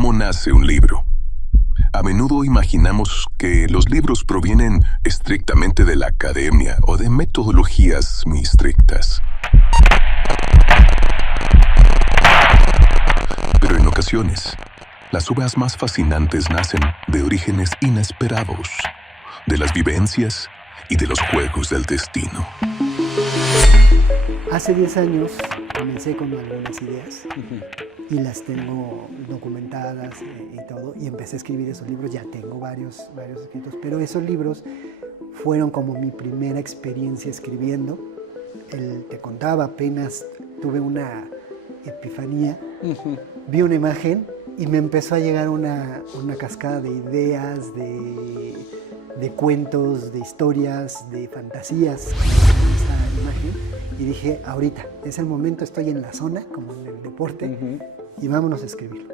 ¿Cómo nace un libro? A menudo imaginamos que los libros provienen estrictamente de la academia o de metodologías muy estrictas. Pero en ocasiones, las obras más fascinantes nacen de orígenes inesperados, de las vivencias y de los juegos del destino. Hace 10 años comencé con algunas ideas y las tengo documentadas y todo, y empecé a escribir esos libros. Ya tengo varios escritos, pero esos libros fueron como mi primera experiencia escribiendo. Te contaba, apenas tuve una epifanía, vi una imagen y me empezó a llegar una cascada de ideas, de cuentos, de historias, de fantasías con esa imagen. Y dije, ahorita, es el momento, estoy en la zona, como en el deporte, y vámonos a escribirlo.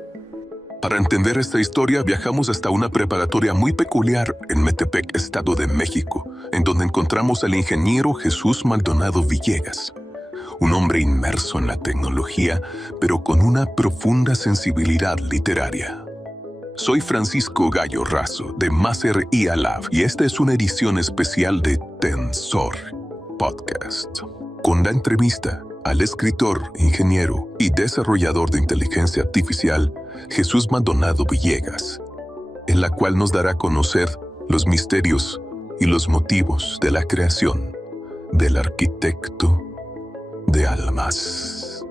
Para entender esta historia, viajamos hasta una preparatoria muy peculiar en Metepec, Estado de México, en donde encontramos al ingeniero Jesús Maldonado Villegas, un hombre inmerso en la tecnología, pero con una profunda sensibilidad literaria. Soy Francisco Gallo Razo, de Maser IA Lab, y esta es una edición especial de Tensor Podcast, con la entrevista al escritor, ingeniero y desarrollador de inteligencia artificial Jesús Maldonado Villegas, en la cual nos dará a conocer los misterios y los motivos de la creación del arquitecto de almas.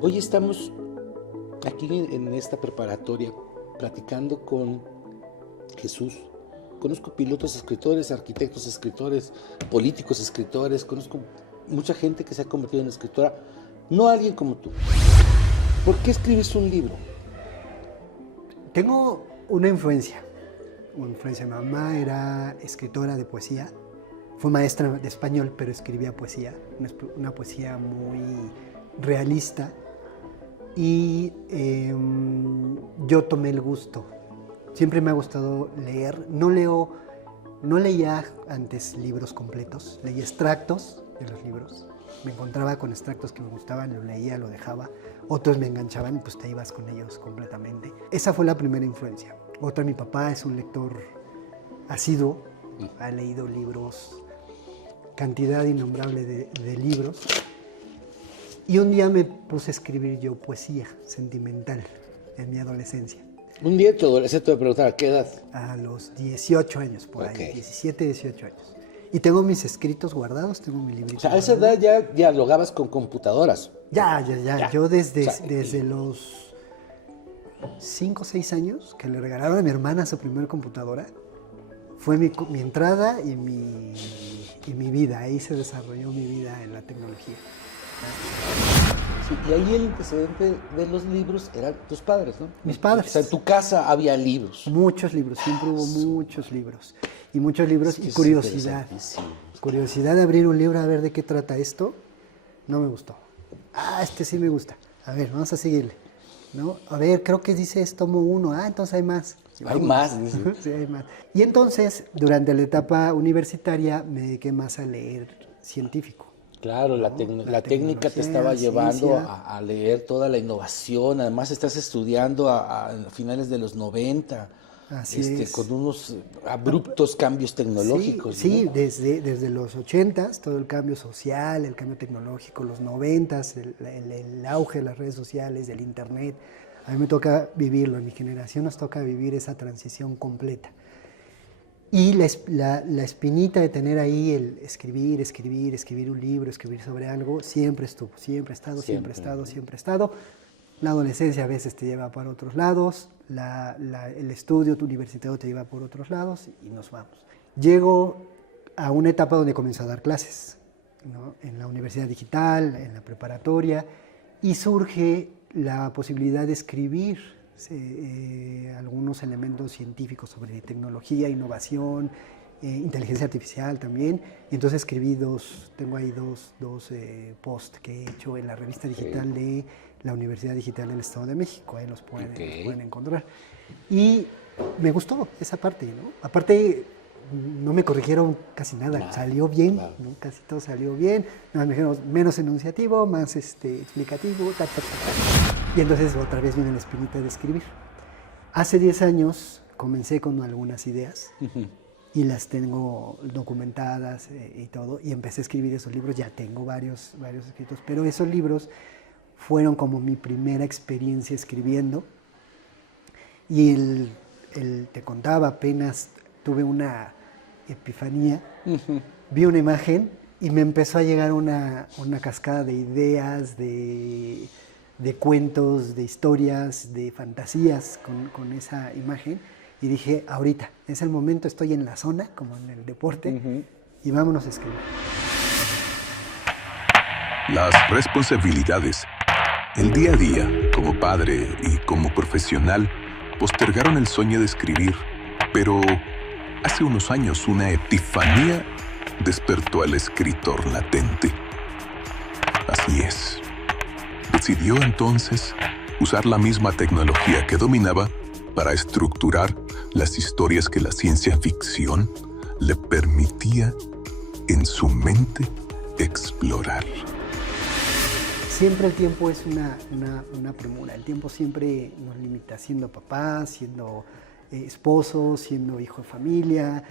Hoy estamos aquí en esta preparatoria platicando con Jesús. Conozco pilotos escritores, arquitectos escritores, políticos escritores, conozco mucha gente que se ha convertido en escritora, no alguien como tú. ¿Por qué escribes un libro? Tengo una influencia. Mi mamá era escritora de poesía, fue maestra de español, pero escribía poesía, una poesía muy realista. Y yo tomé el gusto. Siempre me ha gustado leer. No leía antes libros completos, leía extractos de los libros. Me encontraba con extractos que me gustaban, lo leía, lo dejaba. Otros me enganchaban y pues te ibas con ellos completamente. Esa fue la primera influencia. Otra, mi papá es un lector asiduo, ha leído libros, cantidad innombrable de libros. Y un día me puse a escribir yo poesía sentimental en mi adolescencia. Un día tu adolescente te preguntaba, ¿a qué edad? A los 18 años, por ahí, 17, 18 años. Y tengo mis escritos guardados, tengo mi librito. O sea, a esa edad ya dialogabas con computadoras. Ya. Yo desde los 5 o 6 años, que le regalaron a mi hermana su primer computadora, fue mi entrada y mi vida. Ahí se desarrolló mi vida en la tecnología. Sí, y ahí el antecedente de los libros eran tus padres, ¿no? Mis padres. O sea, en tu casa había libros. Muchos libros, siempre hubo muchos libros. Y muchos libros y curiosidad. Curiosidad de abrir un libro a ver de qué trata esto, no me gustó. Este sí me gusta. A ver, vamos a seguirle. ¿No? A ver, creo que dice es tomo 1. Entonces hay más. Hay más. Sí, hay más. Y entonces, durante la etapa universitaria, me dediqué más a leer científico. Claro, la técnica te estaba llevando a leer toda la innovación. Además, estás estudiando a finales de los 90. Así es. Con unos abruptos cambios tecnológicos. Sí, ¿no? desde los 80s, todo el cambio social, el cambio tecnológico, los 90s, el auge de las redes sociales, del internet. A mí me toca vivirlo, a mi generación nos toca vivir esa transición completa. Y la espinita de tener ahí el escribir un libro, escribir sobre algo, siempre estuvo, siempre ha estado. La adolescencia a veces te lleva para otros lados, el estudio universitario te lleva por otros lados y nos vamos. Llego a una etapa donde comienzo a dar clases, ¿no? En la universidad digital, en la preparatoria, y surge la posibilidad de escribir algunos elementos científicos sobre tecnología, innovación, inteligencia artificial también. Y entonces escribí tengo ahí dos posts que he hecho en la revista digital de la Universidad Digital del Estado de México. Ahí los pueden encontrar. Y me gustó esa parte, ¿no? Aparte, no me corrigieron casi nada, Claro, salió bien, claro. ¿no? Casi todo salió bien, nada más me dijeron menos enunciativo, más explicativo, ta, ta, ta, ta. Y entonces otra vez viene la espinita de escribir. Hace 10 años comencé con algunas ideas y las tengo documentadas y todo, y empecé a escribir esos libros, ya tengo varios escritos, pero esos libros fueron como mi primera experiencia escribiendo. Y te contaba, apenas tuve una epifanía, vi una imagen y me empezó a llegar una cascada de ideas, de cuentos, de historias, de fantasías con esa imagen. Y dije, ahorita, es el momento, estoy en la zona, como en el deporte, y vámonos a escribir. Las responsabilidades, el día a día, como padre y como profesional, postergaron el sueño de escribir, pero hace unos años una epifanía despertó al escritor latente. Así es. Decidió entonces usar la misma tecnología que dominaba para estructurar las historias que la ciencia ficción le permitía en su mente explorar. Siempre el tiempo es una premura, el tiempo siempre nos limita, siendo papá, siendo esposo, siendo hijo de familia,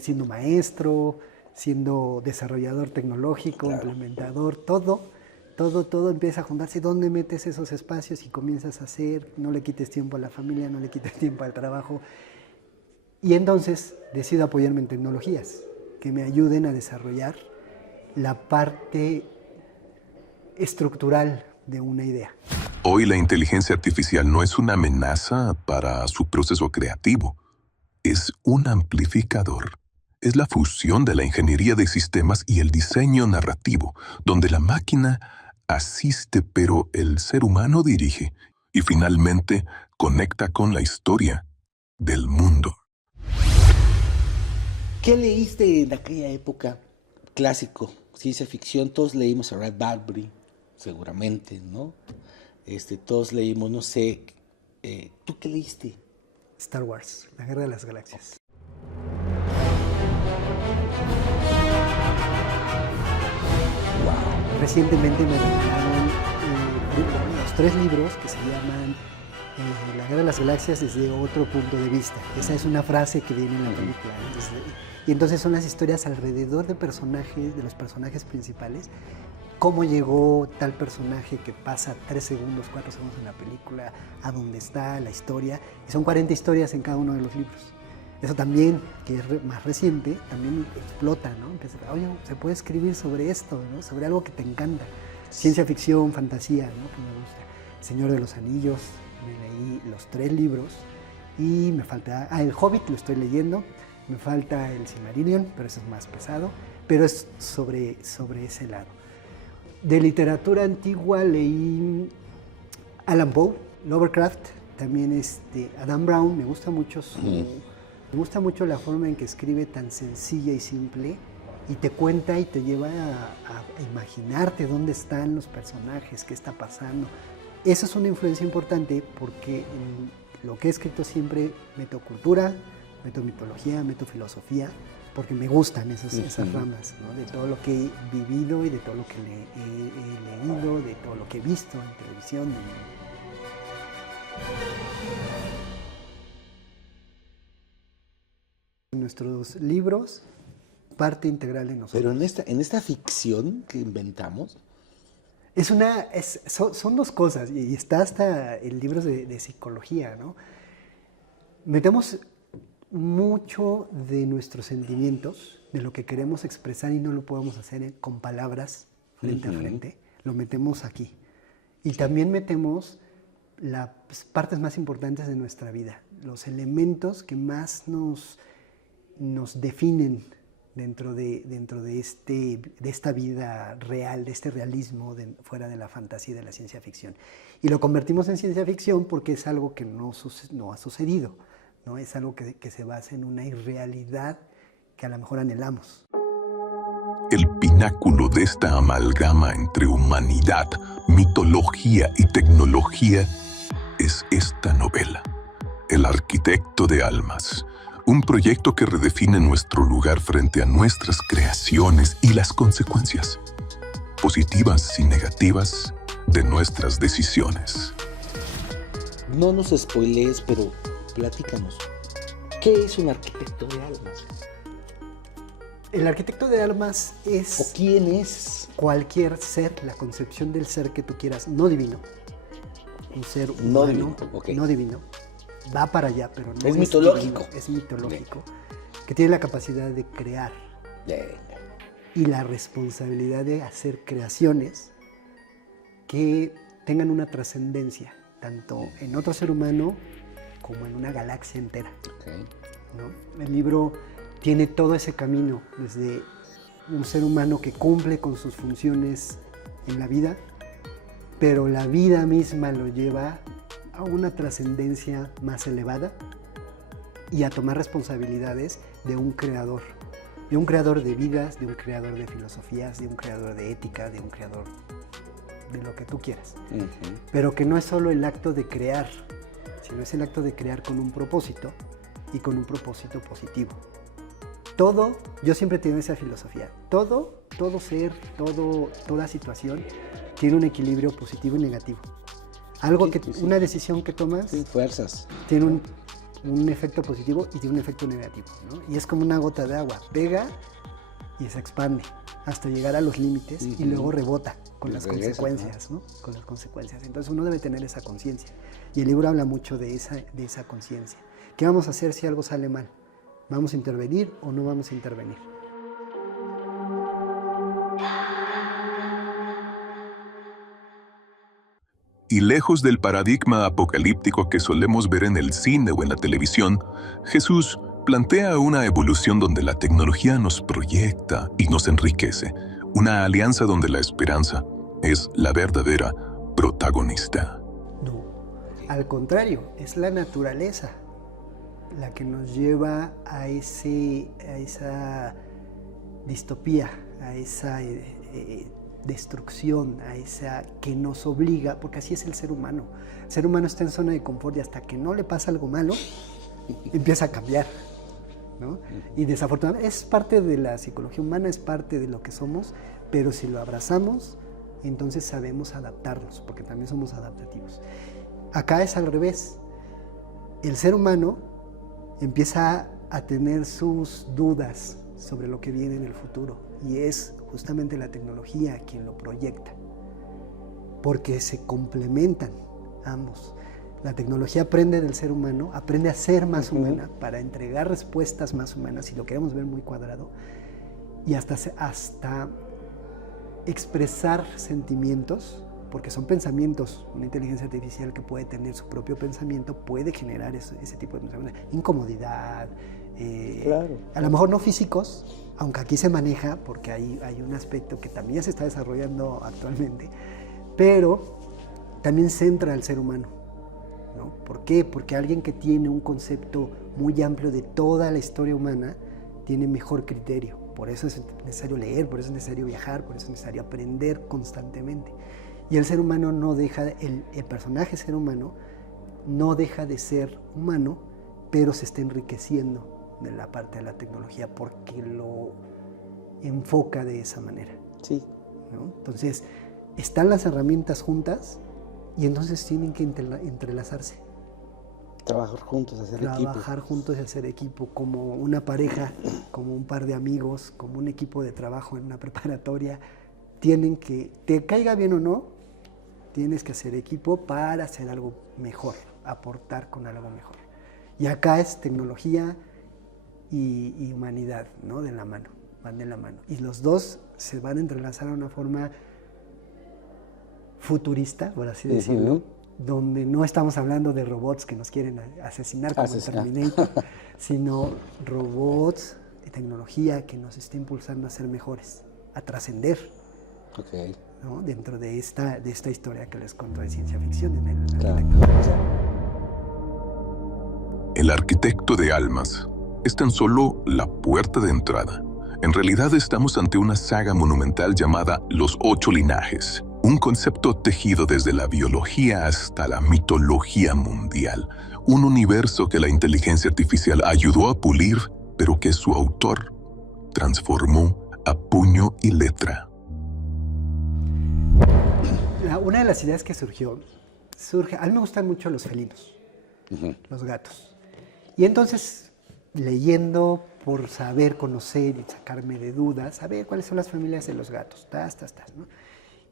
siendo maestro, siendo desarrollador tecnológico, claro, implementador, todo empieza a juntarse. ¿Dónde metes esos espacios y comienzas a hacer? No le quites tiempo a la familia, no le quites tiempo al trabajo. Y entonces decido apoyarme en tecnologías que me ayuden a desarrollar la parte estructural de una idea. Hoy la inteligencia artificial no es una amenaza para su proceso creativo, es un amplificador. Es la fusión de la ingeniería de sistemas y el diseño narrativo, donde la máquina asiste pero el ser humano dirige y finalmente conecta con la historia del mundo. ¿Qué leíste en aquella época? Clásico, ciencia ficción, todos leímos a Ray Bradbury, seguramente, ¿no? Todos leímos, no sé, ¿tú qué leíste? Star Wars, la Guerra de las Galaxias. Wow. Recientemente me regalaron los 3 libros que se llaman La Guerra de las Galaxias desde otro punto de vista. Esa es una frase que viene en la película. Y entonces son las historias alrededor de personajes, de los personajes principales. Cómo llegó tal personaje que pasa 3 segundos, 4 segundos en la película, a dónde está la historia. Y son 40 historias en cada uno de los libros. Eso también, que es más reciente, también explota, ¿no? Empieza, oye, se puede escribir sobre esto, ¿no? Sobre algo que te encanta. Ciencia ficción, fantasía, ¿no? Que me gusta. Señor de los Anillos, me leí los 3 libros y me falta... El Hobbit lo estoy leyendo, me falta el Silmarillion, pero eso es más pesado, pero es sobre ese lado. De literatura antigua leí Alan Poe, Lovecraft, también Adam Brown, me gusta mucho la forma en que escribe, tan sencilla y simple, y te cuenta y te lleva a imaginarte dónde están los personajes, qué está pasando. Esa es una influencia importante porque en lo que he escrito siempre meto cultura, meto mitología, meto filosofía, porque me gustan esas ramas, ¿no? De todo lo que he vivido y de todo lo que he leído, de todo lo que he visto en televisión. Nuestros libros, parte integral de nosotros. Pero en esta ficción que inventamos... Son 2 cosas, y está hasta en libros de psicología, ¿no? Metemos mucho de nuestros sentimientos, de lo que queremos expresar y no lo podemos hacer con palabras frente a frente, lo metemos aquí. Y también metemos las partes más importantes de nuestra vida, los elementos que más nos definen dentro de esta vida real, de este realismo fuera de la fantasía y de la ciencia ficción. Y lo convertimos en ciencia ficción porque es algo que no ha sucedido, ¿no? Es algo que se basa en una irrealidad que a lo mejor anhelamos. El pináculo de esta amalgama entre humanidad, mitología y tecnología es esta novela, El arquitecto de almas, Un proyecto que redefine nuestro lugar frente a nuestras creaciones y las consecuencias, positivas y negativas, de nuestras decisiones. No nos spoilees, pero platícanos. ¿Qué es un arquitecto de almas? El arquitecto de almas ¿O es quién es? cualquier ser, la concepción del ser que tú quieras, no divino. Un ser humano, No divino, ok. no divino. Va para allá, pero no Es mitológico. divino, es mitológico. Que tiene la capacidad de crear y la responsabilidad de hacer creaciones que tengan una trascendencia, tanto en otro ser humano como en una galaxia entera. ¿No? El libro tiene todo ese camino, desde un ser humano que cumple con sus funciones en la vida, pero la vida misma lo lleva a una trascendencia más elevada y a tomar responsabilidades de un creador de vidas, de un creador de filosofías, de un creador de ética, de un creador de lo que tú quieras. Pero que no es solo el acto de crear, sino es el acto de crear con un propósito y con un propósito positivo. Todo, yo siempre tengo esa filosofía, todo ser, toda situación tiene un equilibrio positivo y negativo. Algo que, una decisión que tomas fuerzas. tiene un efecto positivo y tiene un efecto negativo, ¿no? Y es como una gota de agua, pega y se expande hasta llegar a los límites y luego rebota con las consecuencias, ¿no? Con las consecuencias. Entonces uno debe tener esa conciencia. Y el libro habla mucho de esa conciencia. ¿Qué vamos a hacer si algo sale mal? ¿Vamos a intervenir o no vamos a intervenir? Y lejos del paradigma apocalíptico que solemos ver en el cine o en la televisión, Jesús plantea una evolución donde la tecnología nos proyecta y nos enriquece, una alianza donde la esperanza es la verdadera protagonista. No, al contrario, es la naturaleza la que nos lleva a esa distopía, a esa destrucción, a esa que nos obliga, porque así es el ser humano. El ser humano está en zona de confort y hasta que no le pasa algo malo, empieza a cambiar, ¿no? Y desafortunadamente es parte de la psicología humana, es parte de lo que somos, pero si lo abrazamos, entonces sabemos adaptarnos, porque también somos adaptativos. Acá es al revés. El ser humano empieza a tener sus dudas sobre lo que viene en el futuro y es justamente la tecnología quien lo proyecta, porque se complementan ambos. La tecnología aprende del ser humano, aprende a ser más humana para entregar respuestas más humanas, si lo queremos ver muy cuadrado, y hasta expresar sentimientos, porque son pensamientos. Una inteligencia artificial que puede tener su propio pensamiento puede generar ese tipo de pensamientos, incomodidad, claro. A lo mejor no físicos, aunque aquí se maneja, porque hay un aspecto que también se está desarrollando actualmente, pero también centra al ser humano, ¿no? ¿Por qué? Porque alguien que tiene un concepto muy amplio de toda la historia humana tiene mejor criterio. Por eso es necesario leer, por eso es necesario viajar, por eso es necesario aprender constantemente. Y el ser humano no deja, el personaje ser humano no deja de ser humano, pero se está enriqueciendo de la parte de la tecnología porque lo enfoca de esa manera. Sí. ¿No? Entonces, están las herramientas juntas y entonces tienen que entrelazarse. Trabajar juntos, hacer equipo. Trabajar juntos y hacer equipo, como una pareja, como un par de amigos, como un equipo de trabajo en una preparatoria. Tienen que, te caiga bien o no, tienes que hacer equipo para hacer algo mejor, aportar con algo mejor. Y acá es tecnología y humanidad, ¿no? De la mano, van de la mano. Y los dos se van a entrelazar de una forma futurista, por así decirlo, donde no estamos hablando de robots que nos quieren asesinar como en Terminator, sino robots y tecnología que nos está impulsando a ser mejores, a trascender, ¿no? Dentro de esta historia que les conto de ciencia ficción en el arquitecto. El arquitecto de almas es tan solo la puerta de entrada. En realidad estamos ante una saga monumental llamada Los 8 Linajes, Un concepto tejido desde la biología hasta la mitología mundial. Un universo que la inteligencia artificial ayudó a pulir, pero que su autor transformó a puño y letra. Una de las ideas que surge, a mí me gustan mucho los felinos, los gatos. Y entonces, leyendo por saber, conocer y sacarme de dudas, saber cuáles son las familias de los gatos, ¿no?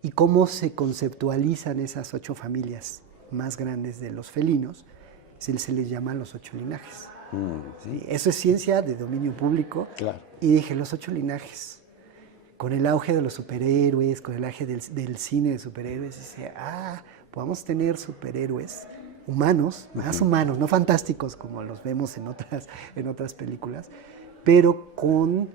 Y cómo se conceptualizan esas 8 familias más grandes de los felinos, se les llaman los 8 linajes. ¿Sí? Eso es ciencia de dominio público. Claro. Y dije, los 8 linajes. Con el auge de los superhéroes, con el auge del cine de superhéroes, dice, podemos tener superhéroes humanos, más humanos, no fantásticos como los vemos en otras películas, pero con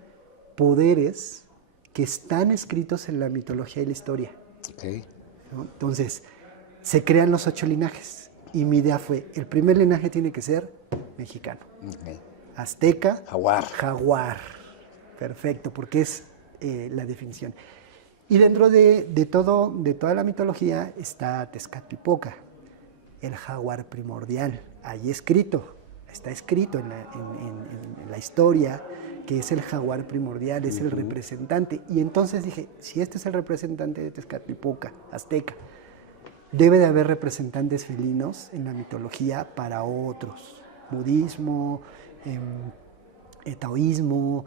poderes que están escritos en la mitología y la historia. Okay. ¿No? Entonces, se crean los 8 linajes. Y mi idea fue, el primer linaje tiene que ser mexicano. Okay. Azteca. Jaguar. Perfecto, porque es la definición. Y dentro de toda la mitología está Tezcatlipoca, el jaguar primordial. Ahí está escrito en la historia que es el jaguar primordial, es el representante. Y entonces dije, si este es el representante de Tezcatlipoca, azteca, debe de haber representantes felinos en la mitología para otros. Budismo, taoísmo,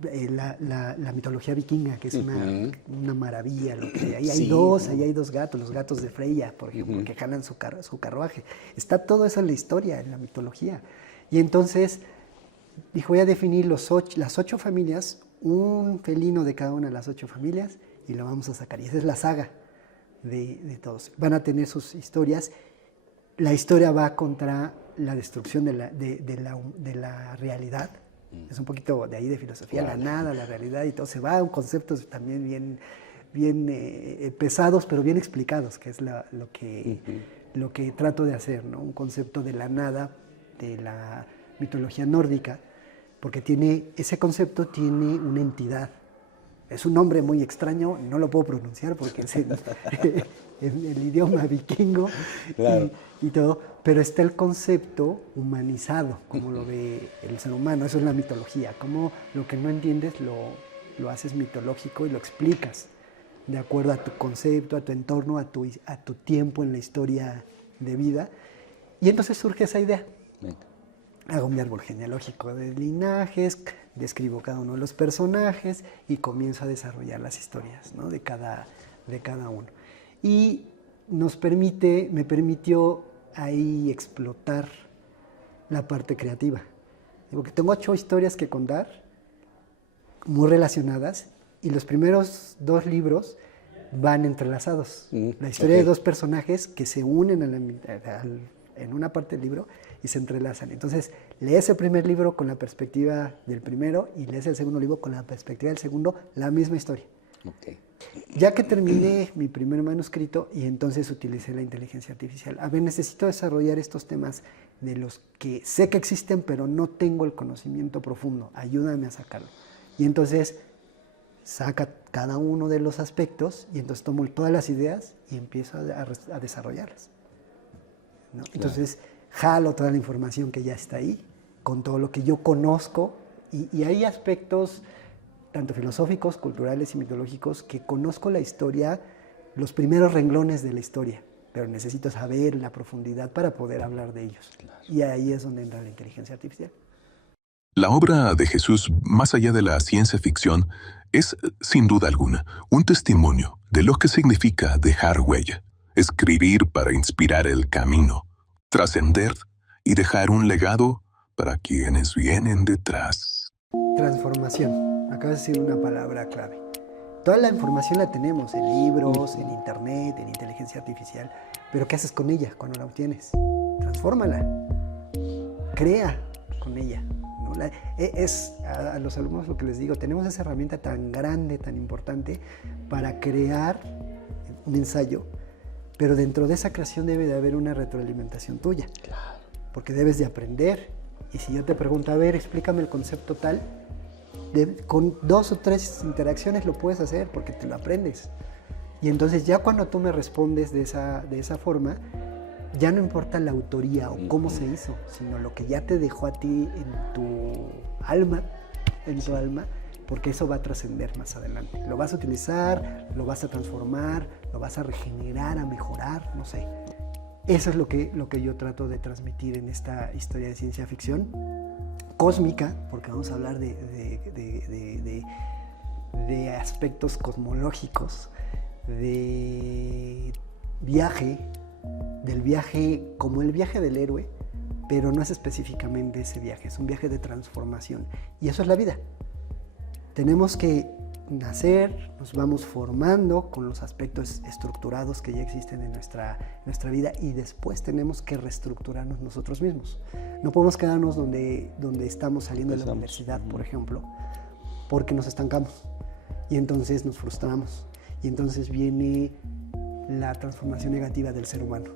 la mitología vikinga, que es una maravilla. Lo que ahí hay dos gatos, los gatos de Freya, por ejemplo, que jalan su carruaje. Está todo eso en la historia, en la mitología. Y entonces dijo, voy a definir las 8 familias, un felino de cada una de las 8 familias, y lo vamos a sacar. Y esa es la saga de todos. Van a tener sus historias. La historia va contra la destrucción de la realidad. Es un poquito de ahí de filosofía, la nada, la realidad y todo. Se va a conceptos también bien pesados, pero bien explicados, que es lo que trato de hacer, ¿no? Un concepto de la nada, de la mitología nórdica, porque ese concepto tiene una entidad. Es un nombre muy extraño, no lo puedo pronunciar porque es en el idioma vikingo. Claro. y todo, pero está el concepto humanizado, como lo ve el ser humano. Eso es la mitología, como lo que no entiendes lo haces mitológico y lo explicas de acuerdo a tu concepto, a tu entorno, a tu tiempo en la historia de vida. Y entonces surge esa idea. Hago mi árbol genealógico de linajes, describo cada uno de los personajes y comienzo a desarrollar las historias, ¿no? de cada uno. Y me permitió ahí explotar la parte creativa. Porque tengo 8 historias que contar, muy relacionadas, y los primeros 2 libros van entrelazados. La historia de 2 personajes que se unen en una parte del libro y se entrelazan. Entonces, lees el primer libro con la perspectiva del primero y lees el segundo libro con la perspectiva del segundo, la misma historia. Okay. Ya que terminé mi primer manuscrito y entonces utilicé la inteligencia artificial. Necesito desarrollar estos temas de los que sé que existen, pero no tengo el conocimiento profundo. Ayúdame a sacarlo. Y entonces saca cada uno de los aspectos y entonces tomo todas las ideas y empiezo a desarrollarlas, ¿no? Entonces jalo toda la información que ya está ahí, con todo lo que yo conozco, y hay aspectos tanto filosóficos, culturales y mitológicos, que conozco la historia, los primeros renglones de la historia, pero necesito saber la profundidad para poder hablar de ellos. Claro. Y ahí es donde entra la inteligencia artificial. La obra de Jesús, más allá de la ciencia ficción, es, sin duda alguna, un testimonio de lo que significa dejar huella, escribir para inspirar el camino, trascender y dejar un legado para quienes vienen detrás. Transformación. Acabas de decir una palabra clave. Toda la información la tenemos en libros, en internet, en inteligencia artificial, pero ¿qué haces con ella cuando la obtienes? Transfórmala. Crea con ella. ¿No? A los alumnos lo que les digo, tenemos esa herramienta tan grande, tan importante para crear un ensayo, pero dentro de esa creación debe de haber una retroalimentación tuya. Claro. Porque debes de aprender. Y si yo te pregunto, a ver, explícame el concepto tal, con 2 o 3 interacciones lo puedes hacer porque te lo aprendes. Y entonces ya cuando tú me respondes de esa forma, ya no importa la autoría o cómo se hizo, sino lo que ya te dejó a ti en tu alma, porque eso va a trascender más adelante. Lo vas a utilizar, lo vas a transformar, lo vas a regenerar, a mejorar, no sé. Eso es lo que yo trato de transmitir en esta historia de ciencia ficción cósmica, porque vamos a hablar de aspectos cosmológicos, de viaje, del viaje como el viaje del héroe, pero no es específicamente ese viaje, es un viaje de transformación. Y eso es la vida. Tenemos que nacer, nos vamos formando con los aspectos estructurados que ya existen en nuestra vida, y después tenemos que reestructurarnos nosotros mismos. No podemos quedarnos donde estamos saliendo de la universidad, por ejemplo, porque nos estancamos y entonces nos frustramos, y entonces viene la transformación negativa del ser humano.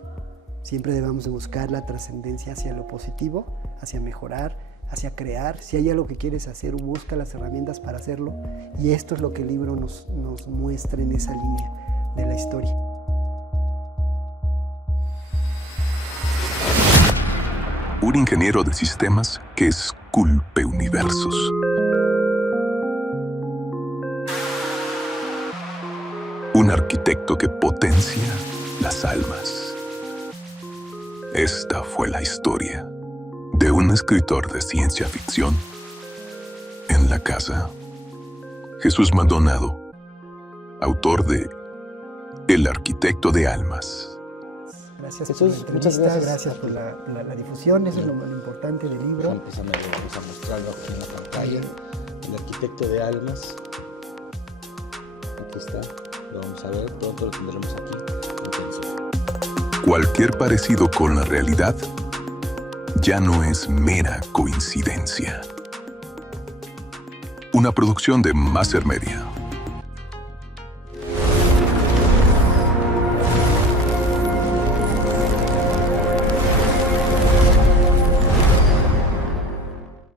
Siempre debemos de buscar la trascendencia hacia lo positivo, hacia mejorar, hacia crear. Si hay algo que quieres hacer, busca las herramientas para hacerlo, y esto es lo que el libro nos muestra en esa línea de la historia. Un ingeniero de sistemas que esculpe universos. Un arquitecto que potencia las almas. Esta fue la historia de un escritor de ciencia ficción en la casa. Jesús Maldonado, autor de El arquitecto de almas. Gracias Jesús, por la muchas entrevista, gracias. por la difusión, eso es lo más importante del libro. Vamos a mostrarlo aquí en la pantalla. El arquitecto de almas. Aquí está. Lo vamos a ver. Pronto lo tendremos aquí. Entonces, Cualquier parecido con la realidad ya no es mera coincidencia. Una producción de Maser Media.